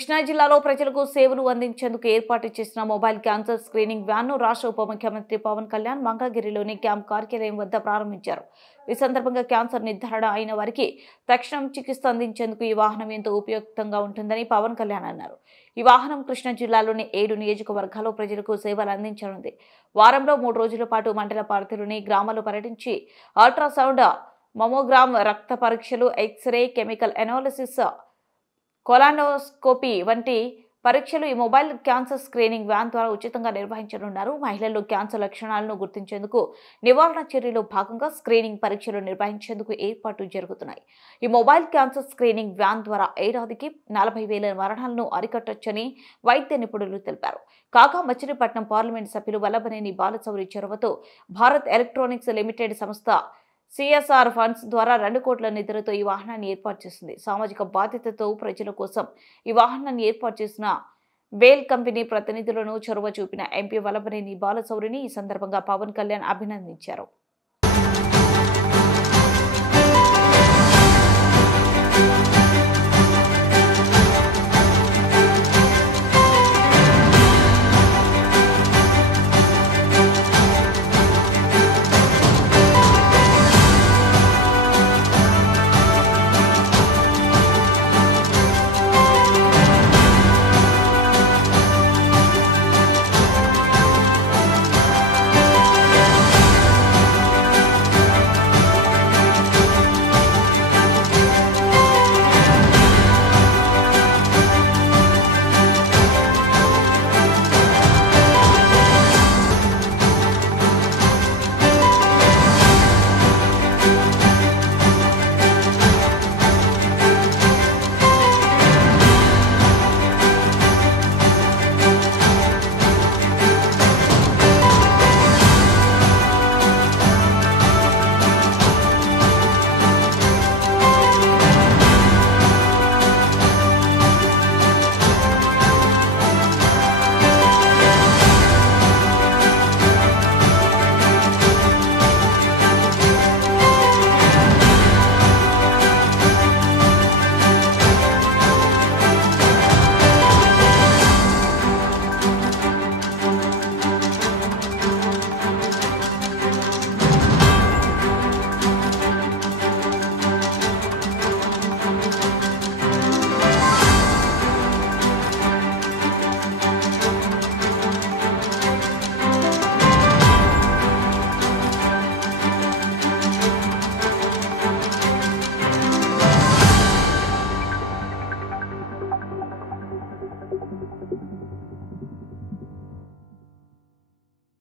కృష్ణా జిల్లాలో ప్రజలకు సేవలు అందించేందుకు ఏర్పాటు చేసిన మొబైల్ క్యాన్సర్ స్క్రీనింగ్ వ్యాన్ను రాష్ట్ర ఉప ముఖ్యమంత్రి పవన్ కళ్యాణ్ మంగళగిరిలోని క్యాంప్ కార్యాలయం వద్ద ప్రారంభించారు. ఈ సందర్భంగా క్యాన్సర్ నిర్ధారణ అయిన వారికి తక్షణం చికిత్స అందించేందుకు ఈ వాహనం ఎంతో ఉపయుక్తంగా ఉంటుందని పవన్ కళ్యాణ్ అన్నారు. ఈ వాహనం కృష్ణా జిల్లాలోని 7 నియోజకవర్గాల్లో ప్రజలకు సేవలు అందించనుంది. వారంలో 3 రోజుల పాటు మండల పరిధిలోని గ్రామాలు పర్యటించి అల్ట్రాసౌండ్, మమోగ్రామ్, రక్త పరీక్షలు, ఎక్స్రే, కెమికల్ ఎనాలిసిస్, కొలానోస్కోపీ వంటి పరీక్షలు ఈ మొబైల్ క్యాన్సర్ స్క్రీనింగ్ వ్యాన్ ద్వారా ఉచితంగా నిర్వహించనున్నారు. మహిళల్లో క్యాన్సర్ లక్షణాలను గుర్తించేందుకు నివారణ చర్యలో భాగంగా స్క్రీనింగ్ పరీక్షలు నిర్వహించేందుకు ఏర్పాట్లు జరుగుతున్నాయి. ఈ మొబైల్ క్యాన్సర్ స్క్రీనింగ్ వ్యాన్ ద్వారా ఏడాదికి 40,000 మరణాలను అరికట్టొచ్చని వైద్య నిపుణులు తెలిపారు. కాగా మచిలీపట్నం పార్లమెంట్ సభ్యులు వల్లభనేని బాలశౌరి చొరవతో భారత్ ఎలక్ట్రానిక్స్ లిమిటెడ్ సంస్థ CSR ఫండ్స్ ద్వారా 2 కోట్ల నిధులతో ఈ వాహనాన్ని ఏర్పాటు చేసింది. సామాజిక బాధ్యతతో ప్రజల కోసం ఈ వాహనాన్ని ఏర్పాటు చేసిన బేల్ కంపెనీ ప్రతినిధులను చొరవ చూపిన ఎంపీ వల్లభనేని బాలశౌరిని ఈ సందర్భంగా పవన్ కళ్యాణ్ అభినందించారు.